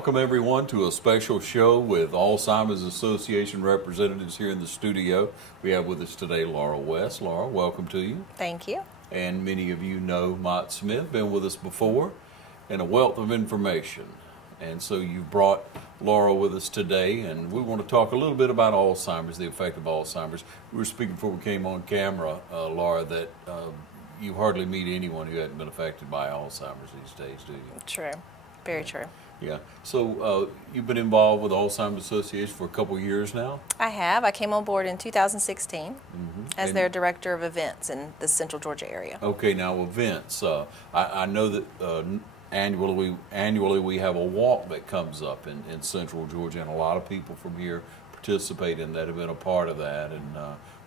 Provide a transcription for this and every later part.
Welcome everyone to a special show with Alzheimer's Association representatives here in the studio. We have with us today Laura West. Laura, welcome to you. Thank you. And many of you know Mott Smith, been with us before, and a wealth of information. And so you brought Laura with us today, and we want to talk a little bit about Alzheimer's, the effect of Alzheimer's. We were speaking before we came on camera, Laura, that you hardly meet anyone who hadn't been affected by Alzheimer's these days, do you? True. Very true. Yeah. So you've been involved with the Alzheimer's Association for a couple of years now? I have. I came on board in 2016 as And- their director of events in the Central Georgia area. Okay, now events. I know that annually we have a walk that comes up in Central Georgia, and a lot of people from here participate in that, have been a part of that, and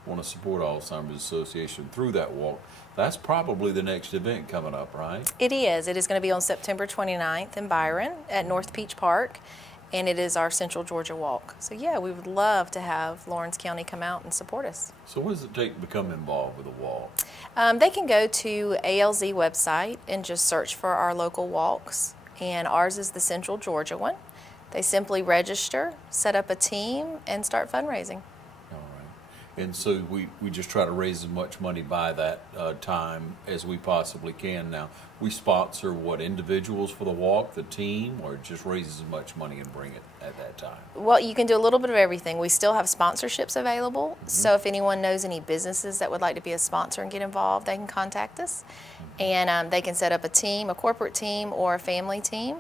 want to support Alzheimer's Association through that walk. That's probably the next event coming up, right? It is. It is going to be on September 29th in Byron at North Peach Park, and it is our Central Georgia Walk. So yeah, we would love to have Lawrence County come out and support us. So what does it take to become involved with the walk? They can go to ALZ website and just search for our local walks, and ours is the Central Georgia one. They simply register, set up a team, and start fundraising. And so we just try to raise as much money by that time as we possibly can. Now, we sponsor what, individuals for the walk, the team, or just raise as much money and bring it at that time? Well, you can do a little bit of everything. We still have sponsorships available. So if anyone knows any businesses that would like to be a sponsor and get involved, they can contact us. And they can set up a team, a corporate team or a family team.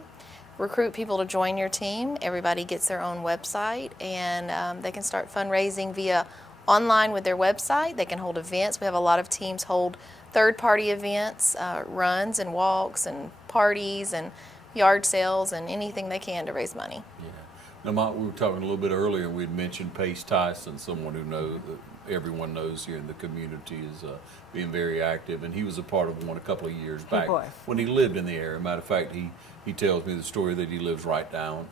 Recruit people to join your team. Everybody gets their own website, and they can start fundraising via online with their website. They can hold events. We have a lot of teams hold third-party events, runs and walks and parties and yard sales and anything they can to raise money. Yeah. Now, Mott, we were talking a little bit earlier, we had mentioned Pace Tyson, someone who everyone knows here in the community is being very active, and he was a part of one a couple of years back when he lived in the area. Matter of fact, he tells me the story that he lived right down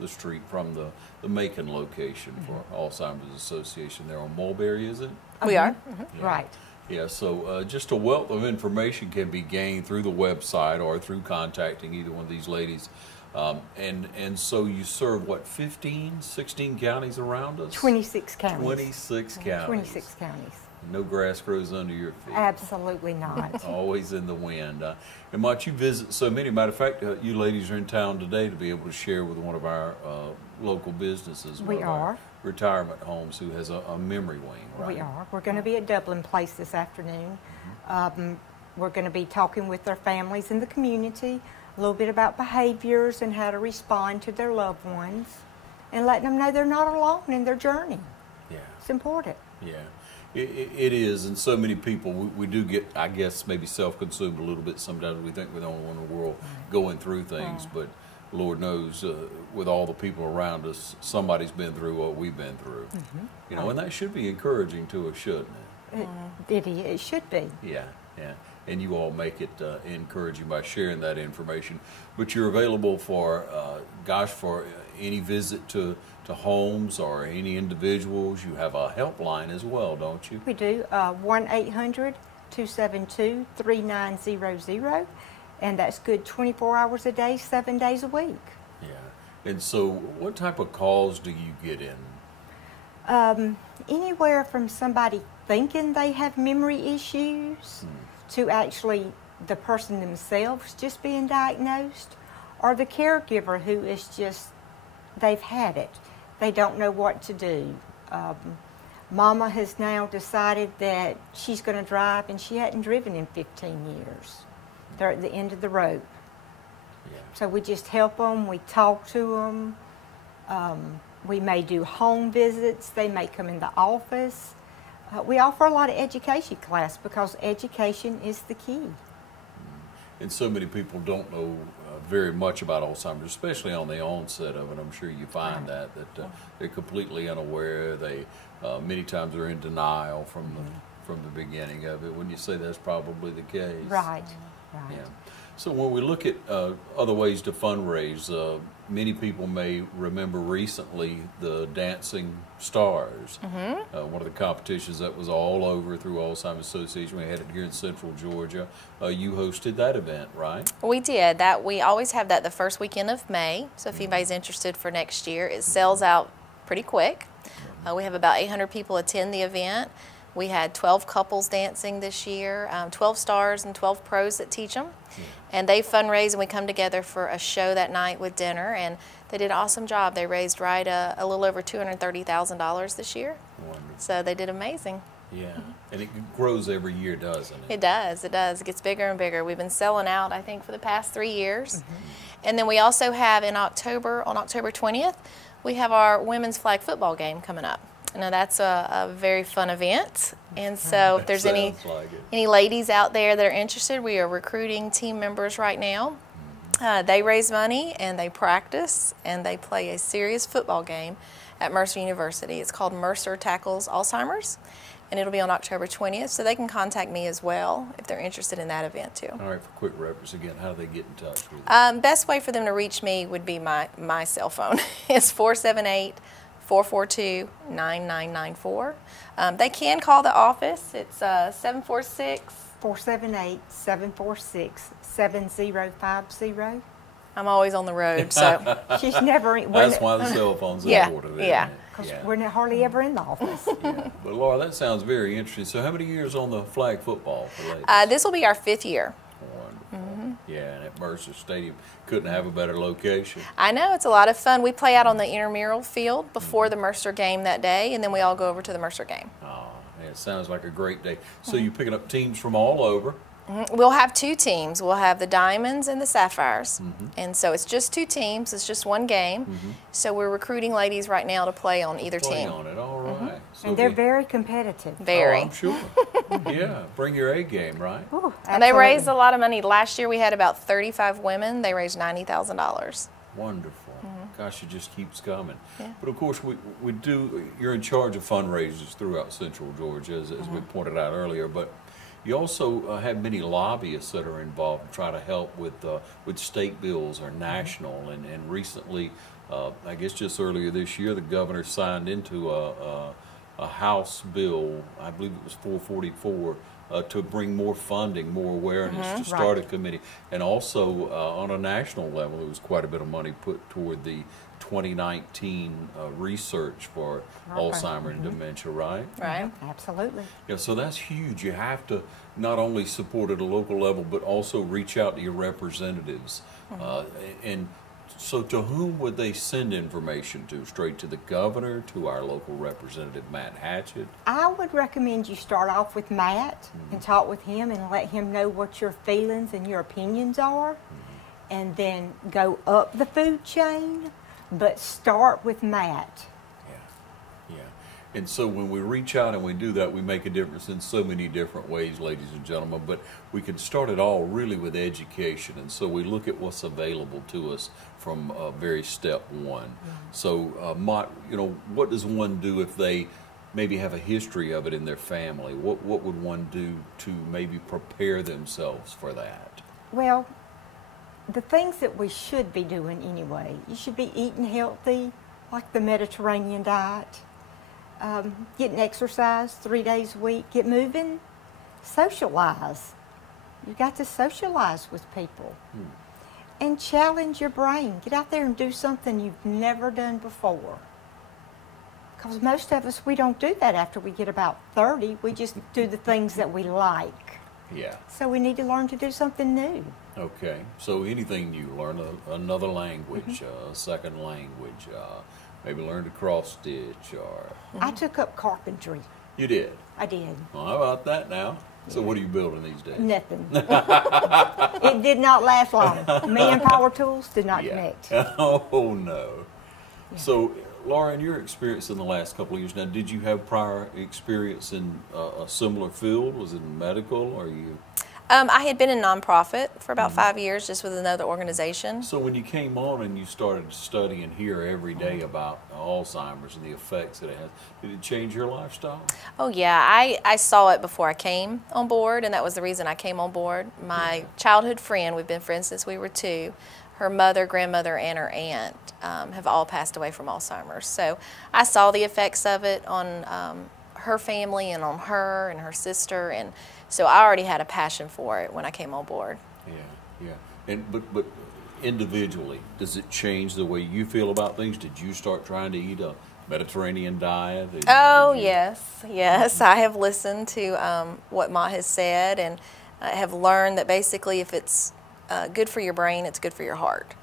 the street from the Macon location for Alzheimer's Association there on Mulberry, is it? We are. Yeah. Right. Yeah, so just a wealth of information can be gained through the website or through contacting either one of these ladies. And so you serve, what, 15, 16 counties around us? 26 counties. 26 counties. 26 counties. No grass grows under your feet. Absolutely not. Always in the wind. And Mott, you visit so many. Matter of fact, you ladies are in town today to be able to share with one of our local businesses. We are. Retirement homes who has a memory wing, right? We are. We're going to be at Dublin Place this afternoon. We're going to be talking with their families in the community, a little bit about behaviors and how to respond to their loved ones, and letting them know they're not alone in their journey. Yeah. It's important. Yeah. It is, and so many people, we do get, I guess, maybe self-consumed a little bit. Sometimes we think we're the only one in the world going through things, but Lord knows, with all the people around us, somebody's been through what we've been through. You know, and that should be encouraging to us, shouldn't it? It should be. Yeah, yeah. And you all make it encouraging by sharing that information. But you're available for, for any visit to homes or any individuals. You have a helpline as well, don't you? We do. 1-800-272-3900. And that's good 24 hours a day, 7 days a week. Yeah. And so what type of calls do you get in? Anywhere from somebody thinking they have memory issues to actually the person themselves just being diagnosed, or the caregiver who is just, they've had it. They don't know what to do. Mama has now decided that she's going to drive, and she hadn't driven in 15 years. They're at the end of the rope. Yeah. So we just help them, we talk to them. We may do home visits. They may come in the office. We offer a lot of education class because education is the key. And so many people don't know very much about Alzheimer's, especially on the onset of it. I'm sure you find that they're completely unaware. They many times are in denial from the beginning of it. Wouldn't you say that's probably the case? Right. Right. Yeah. So when we look at other ways to fundraise, many people may remember recently the Dancing Stars, one of the competitions that was all over through Alzheimer Association. We had it here in Central Georgia. You hosted that event, right? We did. We always have that the first weekend of May. So if anybody's interested for next year, it sells out pretty quick. We have about 800 people attend the event. We had 12 couples dancing this year, 12 stars and 12 pros that teach them. And they fundraise, and we come together for a show that night with dinner, and they did an awesome job. They raised a little over $230,000 this year. Wonderful. So they did amazing. Yeah, and it grows every year, doesn't it? It does, it does. It gets bigger and bigger. We've been selling out, I think, for the past 3 years. And then we also have on October 20th, we have our women's flag football game coming up. Now that's a very fun event, and so if there's any ladies out there that are interested, we are recruiting team members right now. They raise money and they practice and they play a serious football game at Mercer University. It's called Mercer Tackles Alzheimer's, and it'll be on October 20th, so they can contact me as well if they're interested in that event too. All right, for quick reference again, how do they get in touch with you? Best way for them to reach me would be my cell phone. It's 478-442-9994. They can call the office. It's 478-746-7050. I'm always on the road, so. She's never. That's why the cell phone's important. Yeah. Because we're hardly ever in the office. Yeah. But Laura, that sounds very interesting. So how many years on the flag football for ladies? This will be our 5th year. Wonderful. Yeah, and at Mercer Stadium, couldn't have a better location. I know, it's a lot of fun. We play out on the intramural field before the Mercer game that day, and then we all go over to the Mercer game. Oh, yeah, it sounds like a great day. So you're picking up teams from all over. We'll have 2 teams. We'll have the Diamonds and the Sapphires. And so it's just 2 teams. It's just one game. So we're recruiting ladies right now to play on either team. On it, all right. So and they're very competitive. Very. Oh, I'm sure. Yeah, bring your A game, right? Ooh, and they raised a lot of money. Last year we had about 35 women. They raised $90,000. Wonderful. Gosh, it just keeps coming. Yeah. But of course, you're in charge of fundraisers throughout Central Georgia, as we pointed out earlier, but you also have many lobbyists that are involved and try to help with state bills or national. And recently, I guess just earlier this year, the governor signed into a House bill, I believe it was 444, to bring more funding, more awareness, to start a committee. And also on a national level, there was quite a bit of money put toward the 2019 research for Alzheimer and dementia, right? Right. Absolutely. Yeah, so that's huge. You have to not only support at a local level, but also reach out to your representatives. And so to whom would they send information to? Straight to the governor, to our local representative, Matt Hatchett? I would recommend you start off with Matt and talk with him and let him know what your feelings and your opinions are, and then go up the food chain. But start with Matt. Yeah. And so when we reach out and we do that, we make a difference in so many different ways, ladies and gentlemen. But we can start it all really with education. And so we look at what's available to us from very step one. So, Mott, what does one do if they maybe have a history of it in their family? What would one do to maybe prepare themselves for that? Well, the things that we should be doing anyway, you should be eating healthy, like the Mediterranean diet, getting exercise 3 days a week, get moving, socialize. You've got to socialize with people and challenge your brain. Get out there and do something you've never done before. Because most of us, we don't do that after we get about 30. We just do the things that we like. Yeah. So we need to learn to do something new. Okay, so anything new, learn another language, a second language, maybe learn to cross stitch or... I took up carpentry. You did? I did. Well, how about that now? So what are you building these days? Nothing. It did not last long. Me and power tools did not connect. Oh, no. Yeah. So, Laura, in your experience in the last couple of years now, did you have prior experience in a similar field? Was it in medical or you... I had been in nonprofit for about 5 years, just with another organization. So when you came on and you started studying here every day about Alzheimer's and the effects that it has, did it change your lifestyle? Oh yeah, I saw it before I came on board, and that was the reason I came on board. My childhood friend, we've been friends since we were 2, her mother, grandmother, and her aunt have all passed away from Alzheimer's. So I saw the effects of it on her family and on her and her sister, and so I already had a passion for it when I came on board. Yeah. And but individually, does it change the way you feel about things? Did you start trying to eat a Mediterranean diet? Yes. I have listened to what Mott has said, and I have learned that basically if it's good for your brain, it's good for your heart.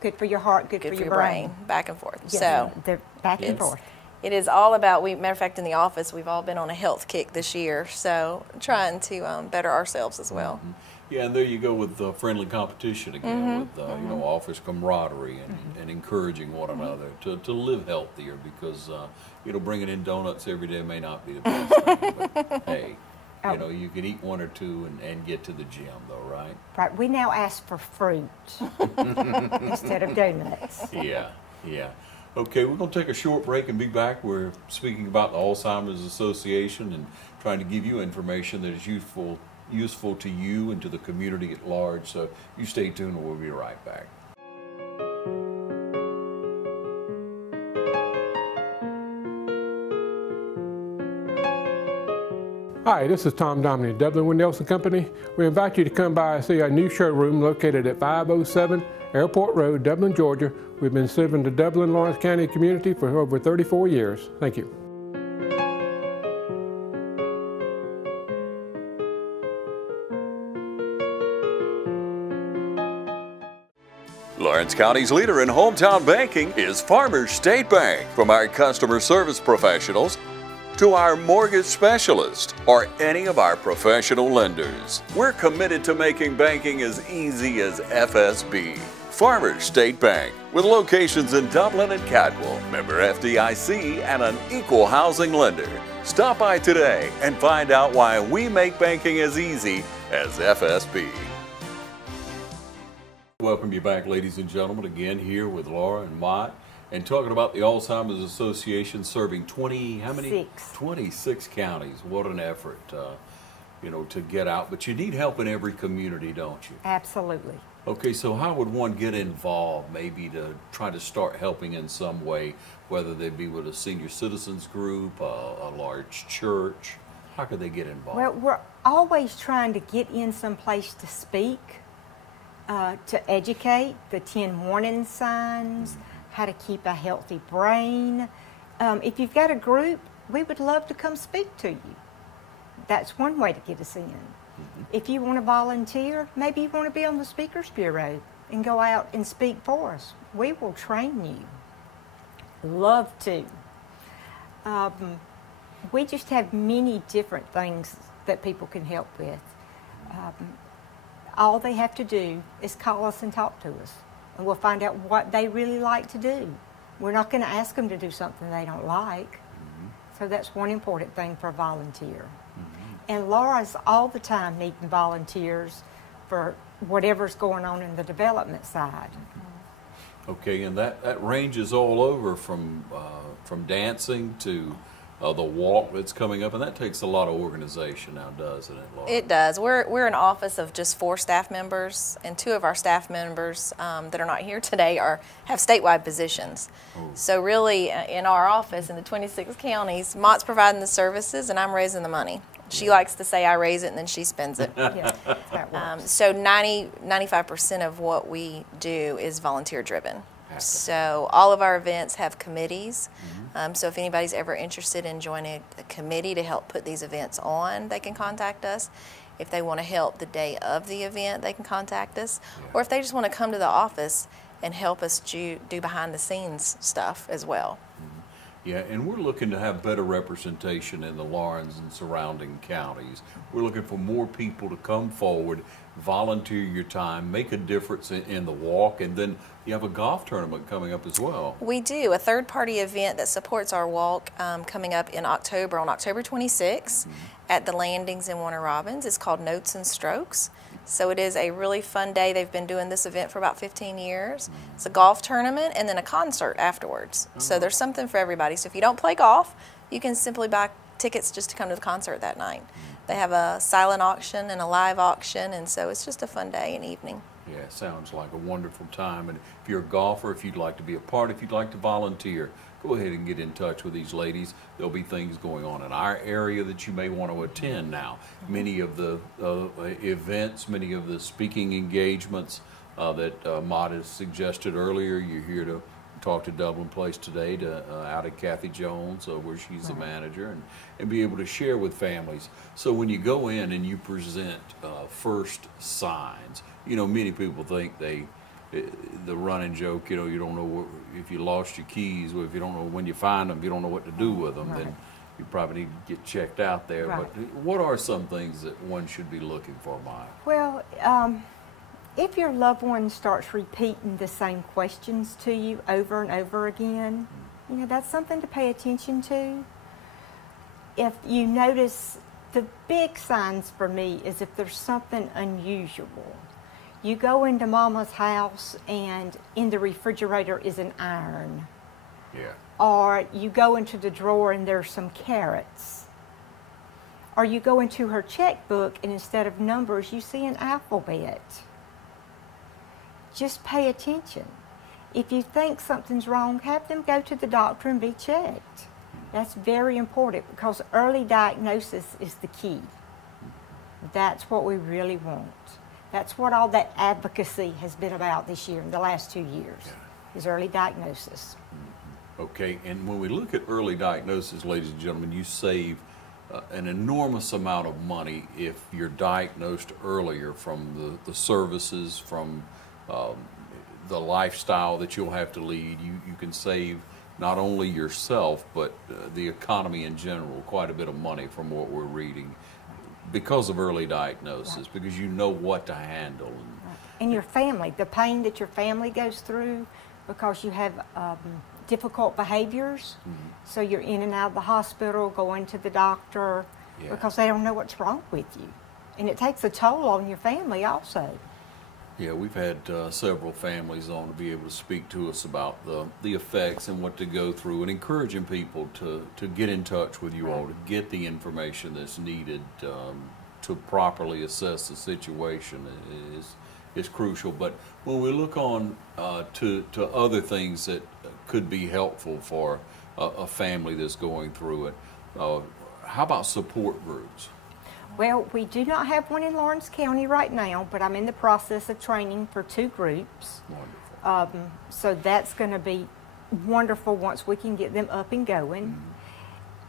Good for your heart, good for your brain. Back and forth. Yes, so they're back and forth. It is all about, matter of fact, in the office, we've all been on a health kick this year, so trying to better ourselves as well. Yeah, and there you go with friendly competition again, with office camaraderie and encouraging one another to live healthier, because bringing in donuts every day may not be the best thing, but hey, you can eat 1 or 2 and get to the gym, though, right? Right. We now ask for fruit instead of donuts. Yeah. Okay, we're going to take a short break and be back. We're speaking about the Alzheimer's Association and trying to give you information that is useful to you and to the community at large. So you stay tuned and we'll be right back. Hi, this is Tom Dominy, Dublin with Nelson Company. We invite you to come by and see our new showroom located at 507 Airport Road, Dublin, Georgia. We've been serving the Dublin, Lawrence County community for over 34 years. Thank you. Lawrence County's leader in hometown banking is Farmers State Bank. From our customer service professionals to our mortgage specialist or any of our professional lenders, we're committed to making banking as easy as FSB. Farmers State Bank, with locations in Dublin and Cadwell, member FDIC, and an equal housing lender. Stop by today and find out why we make banking as easy as FSB. Welcome you back, ladies and gentlemen, again here with Laura and Mott, and talking about the Alzheimer's Association serving 26 counties. What an effort, to get out. But you need help in every community, don't you? Absolutely. Okay, so how would one get involved, maybe to try to start helping in some way, whether they be with a senior citizens group, a large church? How could they get involved? Well, we're always trying to get in some place to speak, to educate, the 10 warning signs, how to keep a healthy brain. If you've got a group, we would love to come speak to you. That's one way to get us in. If you want to volunteer, maybe you want to be on the Speakers Bureau and go out and speak for us. We will train you. Love to. We just have many different things that people can help with. All they have to do is call us and talk to us, and we'll find out what they really like to do. We're not going to ask them to do something they don't like. So that's one important thing for a volunteer. And Laura's all the time needing volunteers for whatever's going on in the development side. Okay, and that ranges all over from dancing to the walk that's coming up, and that takes a lot of organization now, doesn't it, Laura? It does. We're an office of just 4 staff members, and 2 of our staff members that are not here today have statewide positions. So really, in our office in the 26 counties, Mott's providing the services, and I'm raising the money. She likes to say I raise it and then she spends it. Yeah, that works. So 95% of what we do is volunteer driven. So all of our events have committees. So if anybody's ever interested in joining a committee to help put these events on, they can contact us. If they want to help the day of the event, they can contact us. Or if they just want to come to the office and help us do behind the scenes stuff as well. Yeah, and we're looking to have better representation in the Lawrence and surrounding counties. We're looking for more people to come forward, volunteer your time, make a difference in the walk, and then you have a golf tournament coming up as well. We do, a third-party event that supports our walk coming up in October, on October 26th at the Landings in Warner Robins. It's called Notes and Strokes. So it is a really fun day. They've been doing this event for about 15 years. It's a golf tournament and then a concert afterwards. So there's something for everybody. So if you don't play golf, you can simply buy tickets just to come to the concert that night. They have a silent auction and a live auction, and so it's just a fun day and evening. Yeah, it sounds like a wonderful time. And if you're a golfer, if you'd like to be a part, if you'd like to volunteer, go ahead and get in touch with these ladies. There'll be things going on in our area that you may want to attend now. Many of the events, many of the speaking engagements that Mott has suggested earlier, you're here to talk to Dublin Place today, out at Kathy Jones, where she's the manager, and be able to share with families. So when you go in and you present first signs, you know, many people think the running joke, you know, you don't know if you lost your keys, or if you don't know when you find them, you don't know what to do with them, then you probably need to get checked out there. But what are some things that one should be looking for, Maya? Well, if your loved one starts repeating the same questions to you over and over again, you know, that's something to pay attention to. If you notice, the big signs for me is if there's something unusual. You go into Mama's house and in the refrigerator is an iron. Yeah. Or you go into the drawer and there's some carrots. Or you go into her checkbook and instead of numbers you see an alphabet. Just pay attention. If you think something's wrong, have them go to the doctor and be checked. That's very important because early diagnosis is the key. That's what we really want. That's what all that advocacy has been about this year, in the last 2 years, is early diagnosis. Okay, and when we look at early diagnosis, ladies and gentlemen, you save an enormous amount of money if you're diagnosed earlier from the services, from the lifestyle that you'll have to lead. You can save not only yourself, but the economy in general, quite a bit of money from what we're reading because of early diagnosis, because you know what to handle. And your family, the pain that your family goes through because you have difficult behaviors, so you're in and out of the hospital, going to the doctor, because they don't know what's wrong with you. And it takes a toll on your family also. Yeah, we've had several families on to be able to speak to us about the effects and what to go through, and encouraging people to get in touch with you all, to get the information that's needed to properly assess the situation is crucial. But when we look on to other things that could be helpful for a family that's going through it, how about support groups? Well, we do not have one in Lawrence County right now, but I'm in the process of training for 2 groups. Wonderful. So that's going to be wonderful once we can get them up and going.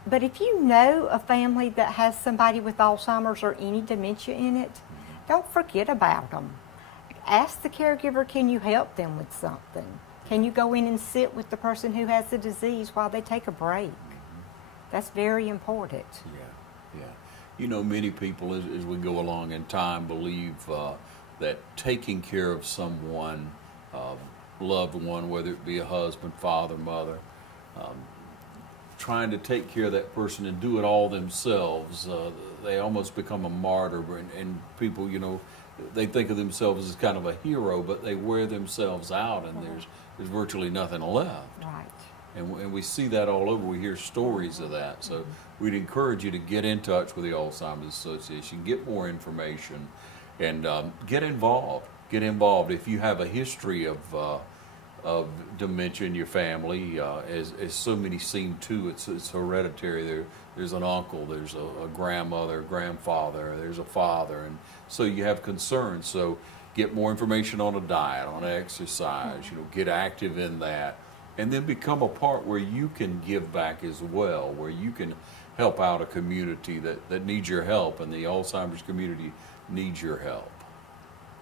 But if you know a family that has somebody with Alzheimer's or any dementia in it, don't forget about them. Ask the caregiver, can you help them with something? Can you go in and sit with the person who has the disease while they take a break? That's very important. Yeah. You know, many people, as we go along in time, believe that taking care of someone, loved one, whether it be a husband, father, mother, trying to take care of that person and do it all themselves, they almost become a martyr. And people, you know, they think of themselves as kind of a hero, but they wear themselves out, and there's virtually nothing left. Right. And we see that all over. We hear stories of that. So we'd encourage you to get in touch with the Alzheimer's Association, get more information, and get involved. Get involved. If you have a history of dementia in your family, as so many seem to, it's hereditary. There's an uncle, there's a grandmother, grandfather, there's a father, and so you have concerns. So get more information on a diet, on exercise. You know, get active in that. And then become a part where you can give back as well, where you can help out a community that needs your help, and the Alzheimer's community needs your help.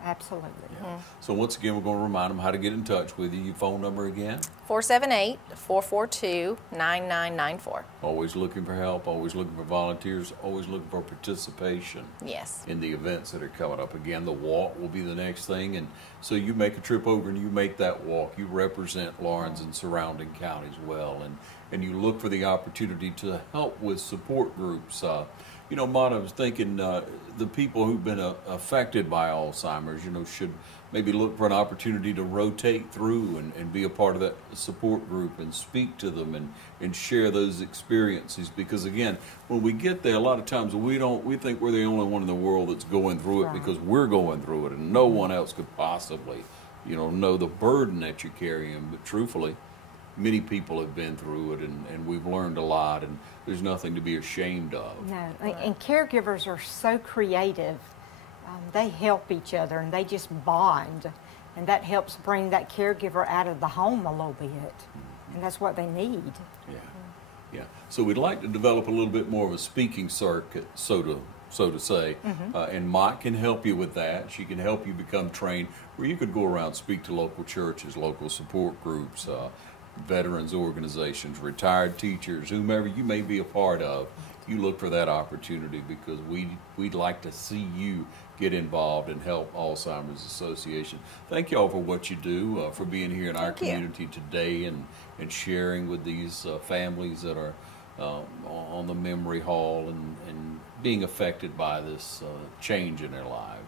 Absolutely. Yeah. So once again, we're going to remind them how to get in touch with you. Your phone number again? 478-442-9994. Always looking for help, always looking for volunteers, always looking for participation. Yes. In the events that are coming up. Again, the walk will be the next thing. And so you make a trip over and you make that walk. You represent Laurens and surrounding counties well. And you look for the opportunity to help with support groups. You know, Mott, I was thinking the people who've been affected by Alzheimer's, you know, should maybe look for an opportunity to rotate through and be a part of that support group and speak to them and share those experiences. Because again, when we get there, a lot of times we think we're the only one in the world that's going through it because we're going through it and no one else could possibly, you know the burden that you're carrying. But truthfully, many people have been through it and we've learned a lot, and there's nothing to be ashamed of. No, and caregivers are so creative. They help each other and they just bond, and that helps bring that caregiver out of the home a little bit, and that's what they need. Yeah, yeah. So we'd like to develop a little bit more of a speaking circuit, so to say, and Mott can help you with that. She can help you become trained, where you could go around, speak to local churches, local support groups, veterans organizations, retired teachers, whomever you may be a part of. You look for that opportunity, because we'd like to see you get involved and help Alzheimer's Association. Thank you all for what you do, for being here in our community today and sharing with these families that are on the memory hall and being affected by this change in their life.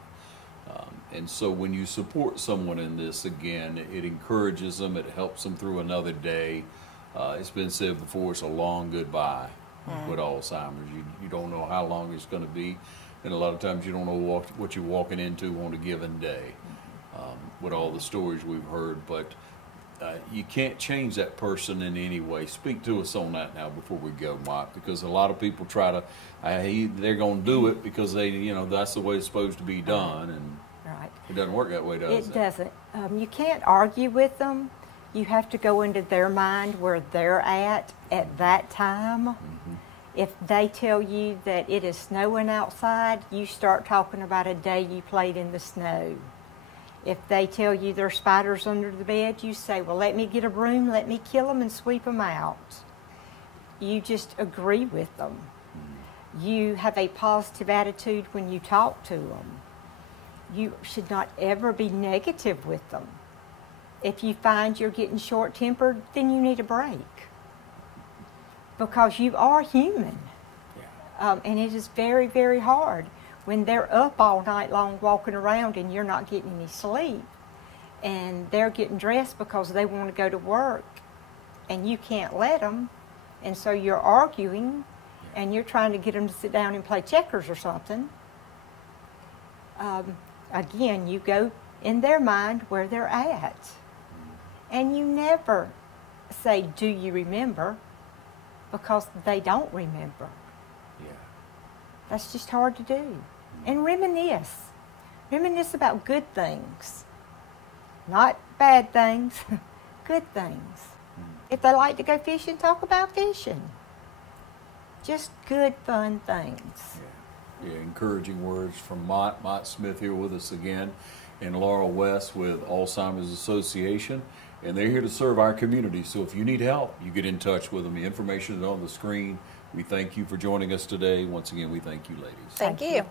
And so when you support someone in this, again, it encourages them, it helps them through another day. It's been said before, it's a long goodbye with Alzheimer's. You don't know how long it's going to be, and a lot of times you don't know what you're walking into on a given day with all the stories we've heard. But you can't change that person in any way. Speak to us on that now before we go, Mott, because a lot of people try to, they're going to do it because that's the way it's supposed to be done, and it doesn't work that way, does it? It doesn't. You can't argue with them. You have to go into their mind where they're at that time. If they tell you that it is snowing outside, you start talking about a day you played in the snow. If they tell you there's spiders under the bed, you say, well, let me get a broom, let me kill them and sweep them out. You just agree with them. You have a positive attitude when you talk to them. You should not ever be negative with them. If you find you're getting short-tempered, then you need a break, because you are human. And it is very, very hard when they're up all night long walking around and you're not getting any sleep, and they're getting dressed because they want to go to work and you can't let them, and so you're arguing and you're trying to get them to sit down and play checkers or something. Again, you go in their mind where they're at. And you never say, do you remember? Because they don't remember. That's just hard to do. And reminisce. Reminisce about good things. Not bad things, good things. If they like to go fishing, talk about fishing. Just good, fun things. Yeah, encouraging words from Mott Smith here with us again, and Laura West with Alzheimer's Association, and they're here to serve our community. So if you need help, you get in touch with them. The information is on the screen. We thank you for joining us today. Once again, we thank you, ladies. Thank you.